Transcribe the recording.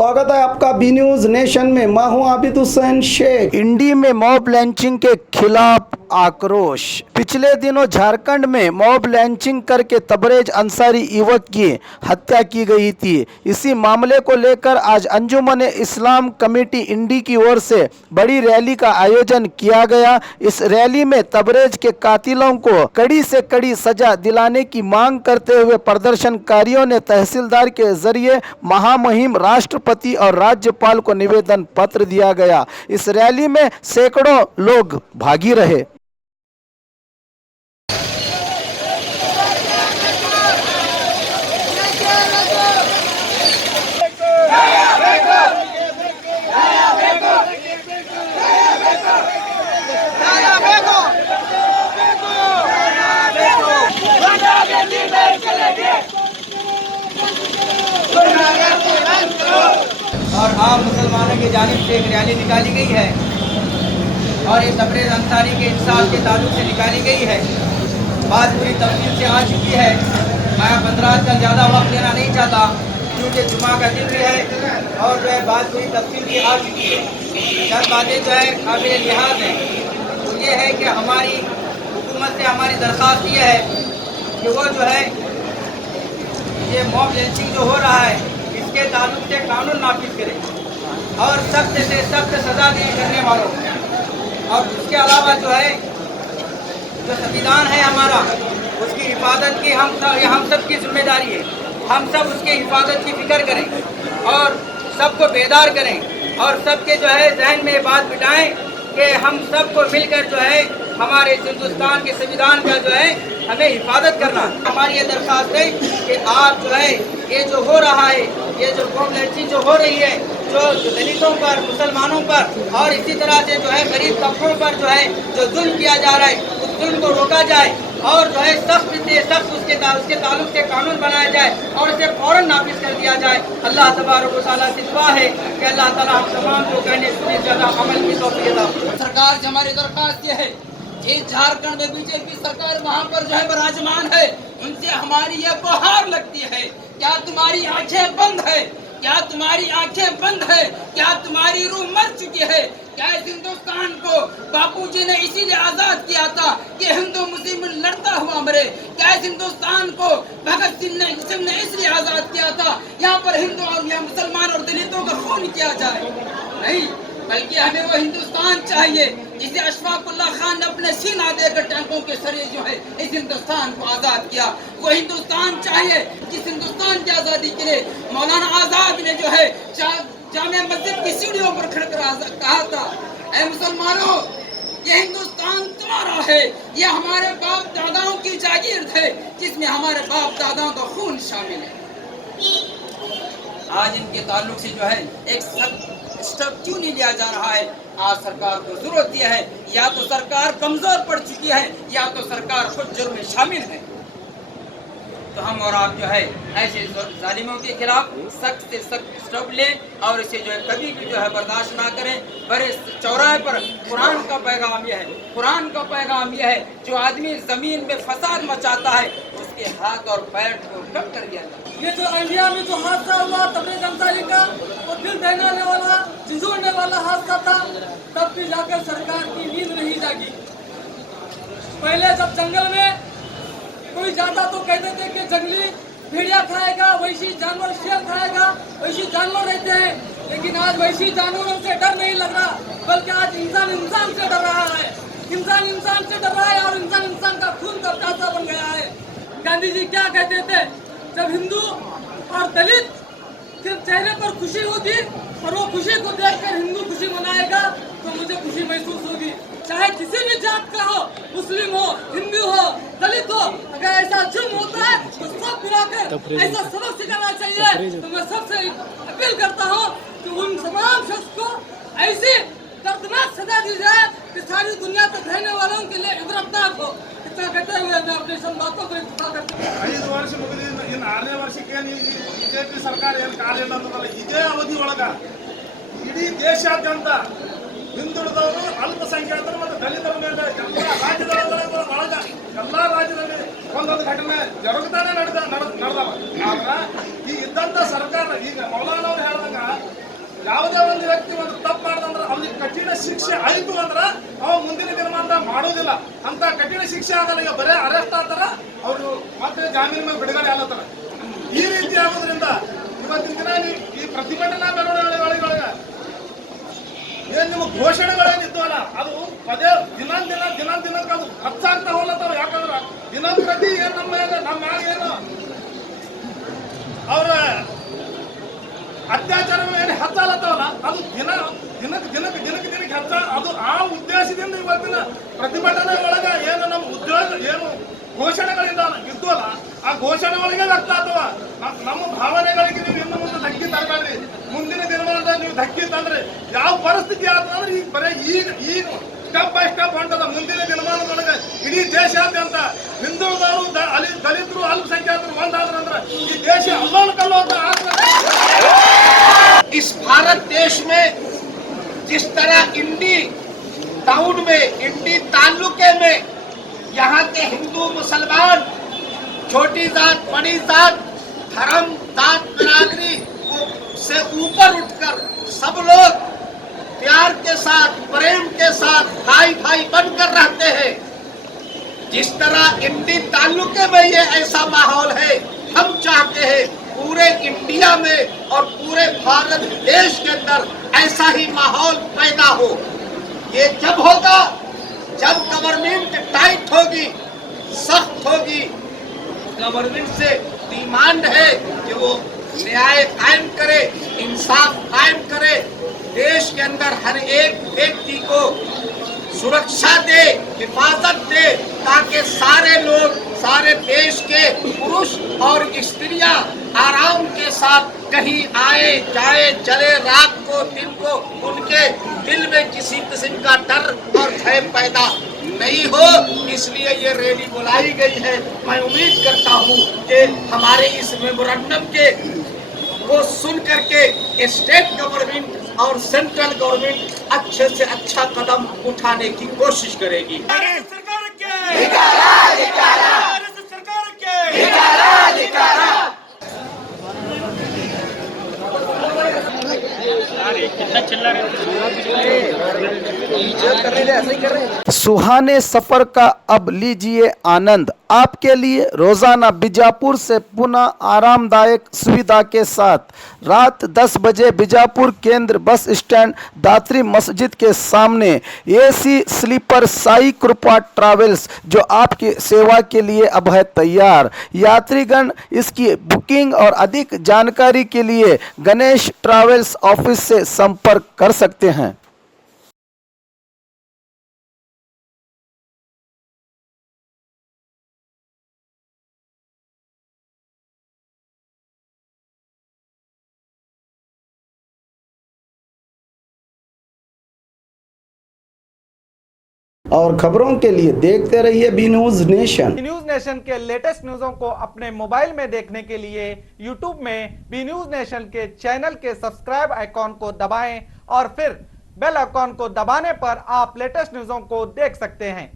स्वागत है आपका बी न्यूज नेशन में। मैं हूं आबिद हुसैन शेख। इंडी में मॉब लैंचिंग के खिलाफ आक्रोश। पिछले दिनों झारखंड में मॉब लैंचिंग करके तबरेज अंसारी युवक की हत्या की गई थी। इसी मामले को लेकर आज अंजुमन इस्लाम कमेटी इंडी की ओर से बड़ी रैली का आयोजन किया गया। इस रैली में तबरेज के कातिलों को कड़ी से कड़ी सजा दिलाने की मांग करते हुए प्रदर्शनकारियों ने तहसीलदार के जरिए महामहिम राष्ट्रपति और राज्यपाल को निवेदन पत्र दिया गया। इस रैली में सैकड़ों लोग भागी रहे। और आम मुसलमानों की जानिब से एक रैली निकाली गई है और ये तबरेज अंसारी के इंसाफ के ताल्लुक से निकाली गई है। बात पूरी तफसील से आ चुकी है। मैं हजरात का ज़्यादा वक्त लेना नहीं चाहता क्योंकि जुमा का दिन भी है और जो है बात पूरी तफसील से आ चुकी है। चंद बातें जो है काबिल लिहाज है तो ये है कि हमारी हुकूमत से हमारी दरख्वास्त ये है कि वो जो है ये मॉब लिंचिंग जो हो रहा है इसके ताल्लुक से कानून नाफिज करें और सख्त से सख्त सजा दी करने वालों को। और उसके अलावा जो है जो संविधान है हमारा उसकी हिफाजत की हम सब की जिम्मेदारी है। हम सब उसकी हिफाजत की फिक्र करें और सबको बेदार करें और सबके जो है जहन में ये बात बिठाएं कि हम सबको मिलकर जो है हमारे हिंदुस्तान के संविधान का जो है हमें हिफाजत करना। हमारी ये दरख्वास्त है कि आप जो है ये जो हो रहा है ये जो मॉब लिंचिंग जो हो रही है जो दलितों पर मुसलमानों पर और इसी तरह से जो है गरीब तबकों पर जो है जो जुल्म किया जा रहा है उस जुल्म को रोका जाए और जो है सख्त से सख्त उसके ताल्लुक से कानून बनाया जाए और उसे फौरन नाफिज कर दिया जाए। अल्लाह तबारक व तआला से दुआ है कि अल्लाह ताला हम तमाम को कहने सुनने ज़्यादा अमल की तौफीक अता फरमाए। सरकार से हमारी दरख्वास्त ये है कि झारखंड में बीजेपी सरकार वहाँ पर जो है विराजमान है उनसे हमारी ये गुहार लगती है, क्या तुम्हारी आंखें बंद है? क्या तुम्हारी आंखें बंद है? क्या तुम्हारी रूह मर चुकी है? क्या इस हिंदुस्तान को बापूजी ने इसीलिए आजाद किया था कि हिंदू मुस्लिम लड़ता हुआ मरे? क्या इस हिंदुस्तान को भगत सिंह ने इसलिए आजाद किया था यहाँ पर हिंदू और या मुसलमान और दलितों का खून किया जाए? नहीं, बल्कि हमें वो हिंदुस्तान चाहिए जिसे अशफाकुल्लाह खान ने अपने सीना देकर टैंकों के सरिये जो है इस हिंदुस्तान को आजाद किया। वो हिंदुस्तान चाहिए जिस हिंदुस्तान की आजादी के लिए मौलाना आजाद ने जो है जामिया मस्जिद की सीढ़ियों पर खड़कर कहा था, ऐ मुसलमानों ये हिंदुस्तान तुम्हारा है, ये हमारे बाप दादाओं की जागीर थे जिसमें हमारे बाप दादाओं का खून शामिल है। आज इनके ताल्लुक से जो है एक स्टेप क्यों नहीं लिया जा रहा है? आज सरकार को जरूरत यह है या तो सरकार कमजोर पड़ चुकी है या तो सरकार खुद जुर्म में शामिल है। तो हम और आप जो है ऐसे जालिमों के खिलाफ सख्त से सख्त स्टेप लें और इसे जो है कभी भी जो है बर्दाश्त ना करें। बड़े चौराहे पर कुरान का पैगाम यह है, कुरान का पैगाम यह है जो आदमी जमीन में फसाद मचाता है उसके हाथ और पैर को कट कर दिया जाता है। ये जो इंडिया में जो हादसा हुआ तबरेज अंसारी का वो दिल दहलाने वाला झिझोड़ने वाला हादसा था, तब भी जाकर सरकार की नींद नहीं जागी। पहले जब जंगल में कोई जाता तो कहते थे कि जंगली भेड़िया खाएगा, वैसी जानवर शेर खाएगा, वैसी जानवर रहते हैं। लेकिन आज वैसी जानवरों से डर नहीं लग रहा बल्कि आज इंसान इंसान से डर रहा है, इंसान इंसान से डर रहा है और इंसान इंसान का खून का प्यासा बन गया है। गांधी जी क्या कहते थे, जब हिंदू और दलित के चेहरे पर खुशी होगी और वो खुशी को देखकर हिंदू खुशी मनाएगा तो मुझे खुशी महसूस होगी। चाहे किसी भी जात का हो, मुस्लिम हो, हिंदू हो, दलित हो, अगर ऐसा जुर्म होता है तो सब मिलाकर ऐसा सबक सिखाना चाहिए। तो मैं सबसे अपील करता हूँ कि उन तमाम शख्स को ऐसी दर्दनाक सजा दी जाए कि सारी दुनिया तक रहने वालों के लिए इबरतनाक हो। इतना कहते हुए मैं अपनी बातों को इत्तेफाक करता हूँ। 5 ವರ್ಷ ಮುಗಿದ ಇನ್ನು 6ನೇ ವರ್ಷಕ್ಕೆ ಏನು ಬಿಜೆಪಿ ಸರ್ಕಾರ ಏನು ಕಾಲಿಲ್ಲ ಅನ್ನೋದಲ್ಲ, ಇದೇ ಅವಧಿ ಒಳಗ ಇಡೀ ದೇಶಾದ್ಯಂತ ಹಿಂದುಳಿದವರು ಅಲ್ಪಸಂಖ್ಯಾತರು ಮತ್ತು ದಲಿತರ ಮೇಲೆ ಎಲ್ಲ ರಾಜ್ಯದಲ್ಲಿ ಒಂದೊಂದು ಘಟನೆ ಜರುಗುತ್ತಾನೆ ನಡೆದವ. ಆದ್ರೆ ಈ ಇದ್ದಂತ ಸರ್ಕಾರ ಈಗ ಮೌಲಾನ ಅವ್ರು ಹೇಳಿದಾಗ ಯಾವುದೇ ಒಂದು ವ್ಯಕ್ತಿ ಒಂದು ತಪ್ಪು ಮಾಡಿದಂದ್ರೆ ಅವ್ರಿಗೆ ಕಠಿಣ ಶಿಕ್ಷೆ ಆಯಿತು ಅಂದ್ರೆ ಅವ ಮುಂದಿನ ದಿನಮಾನದಾಗ ಮಾಡೋದಿಲ್ಲ ಅಂತ ಕಠಿಣ ಶಿಕ್ಷೆ ಆಗಲ್ಲ. ಈಗ ಬರೇ ಅರೆಸ್ಟ್ ಆಗ್ತಾರ, ಅವರು ಮತ್ತೆ ಜಾಮೀನು ಮೇಲೆ ಬಿಡುಗಡೆ ಆಗತ್ತಾರ. ಈ ರೀತಿ ಆಗೋದ್ರಿಂದ ಇವತ್ತಿನ ದಿನ ಈ ಪ್ರತಿಭಟನಾ ಮೆರವಣಿಗೆಗಳಿಗೆ ಏನ್ ನಿಮ್ಮ ಘೋಷಣೆಗಳೇನಿದ್ವಲ್ಲ ಅದು ಪದೇ ದಿನಕ್ಕೆ ಅದು ಹೆಚ್ಚಾಗ್ತಾ ಹೋಗ್ಲತ್ತಾವ. ಯಾಕಂದ್ರೆ ದಿನಂಪ್ರತಿ ಏನ್ ನಮ್ಮ ಏನು ಅವ್ರ ಅತ್ಯಾಚಾರ ಏನು ಹೆಚ್ಚಾಲತ್ತವಲ್ಲ ಅದು ದಿನಕ್ಕೆ ಹೆಚ್ಚ ಅದು ಆ ಉದ್ದೇಶದಿಂದ ಇವತ್ತಿನ ಪ್ರತಿಭಟನೆ ಒಳಗ ಏನು ನಮ್ಮ ಉದ್ಯೋಗ ಏನು ಘೋಷಣೆಗಳಿಂದ ಇದ್ವಲ್ಲ ಆ ಘೋಷಣೆ ಒಳಗೆ ವ್ಯಕ್ತ ಆಗ್ತವ. ನಮ್ಮ ಭಾವನೆಗಳಿಗೆ ನೀವು ಇನ್ನು ಮುಂದೆ ಧಕ್ಕಿ ತರಬೇಡ್ರಿ. ಮುಂದಿನ ದಿನಮಾನದಾಗ ನೀವು ಧಕ್ಕಿ ತಂದ್ರೆ ಯಾವ ಪರಿಸ್ಥಿತಿ ಆಗ್ತದಂದ್ರೆ ಈಗ ಬರೀ ಈಗ ಸ್ಟೆಪ್ ಬೈ ಸ್ಟೆಪ್ ಹೊಂಟದ. ಮುಂದಿನ ದಿನಮಾನದೊಳಗೆ ಇಡೀ ದೇಶಾದ್ಯಂತ ಹಿಂದುಳಿದವರು ದಲಿತರು ಅಲ್ಪಸಂಖ್ಯಾತರು ಒಂದಾದ್ರಂದ್ರೆ ಈ ದೇಶ ಅಲ್ಲೋಲ ಕಲ್ಲೋತ ಆಗ್ತದೆ. इस भारत देश में जिस तरह इंडी टाउन में, इंडी तालुके में यहाँ के हिंदू मुसलमान, छोटी जात बड़ी जात, धर्म जात बिरादरी से ऊपर उठकर सब लोग प्यार के साथ, प्रेम के साथ भाई भाई बनकर रहते हैं। जिस तरह इंडी तालुके में ये ऐसा माहौल है, हम चाहते हैं पूरे इंडिया में और पूरे भारत देश के अंदर ऐसा ही माहौल पैदा हो। ये जब होगा जब गवर्नमेंट टाइट होगी, सख्त होगी। गवर्नमेंट से डिमांड है कि वो न्याय कायम करे, इंसाफ कायम करे, देश के अंदर हर एक व्यक्ति को सुरक्षा दे, हिफाजत दे, ताकि सारे लोग, सारे देश के पुरुष और स्त्रियां आराम के साथ कहीं आए जाए, चले रात को दिन को, उनके दिल में किसी किस्म का डर और भय पैदा नहीं हो। इसलिए ये रैली बुलाई गई है। मैं उम्मीद करता हूँ कि हमारे इस मेमोरेंडम के को सुन करके स्टेट गवर्नमेंट और सेंट्रल गवर्नमेंट अच्छे से अच्छा कदम उठाने की कोशिश करेगी। सुहाने सफर का अब लीजिए आनंद। आपके लिए रोजाना बीजापुर से पुणे आरामदायक सुविधा के साथ रात 10 बजे बीजापुर केंद्र बस स्टैंड दात्री मस्जिद के सामने एसी स्लीपर साई कृपा ट्रैवल्स जो आपकी सेवा के लिए अब है तैयार। यात्रीगण इसकी बुकिंग और अधिक जानकारी के लिए गणेश ट्रैवल्स ऑफिस से संपर्क कर सकते हैं। और खबरों के लिए देखते रहिए B News Nation. B News Nation के लेटेस्ट न्यूज़ों को अपने मोबाइल में देखने के लिए यूट्यूब में बी न्यूज नेशन के चैनल के सब्सक्राइब आइकॉन को दबाएं और फिर बेल आइकॉन को दबाने पर आप लेटेस्ट न्यूज़ों को देख सकते हैं।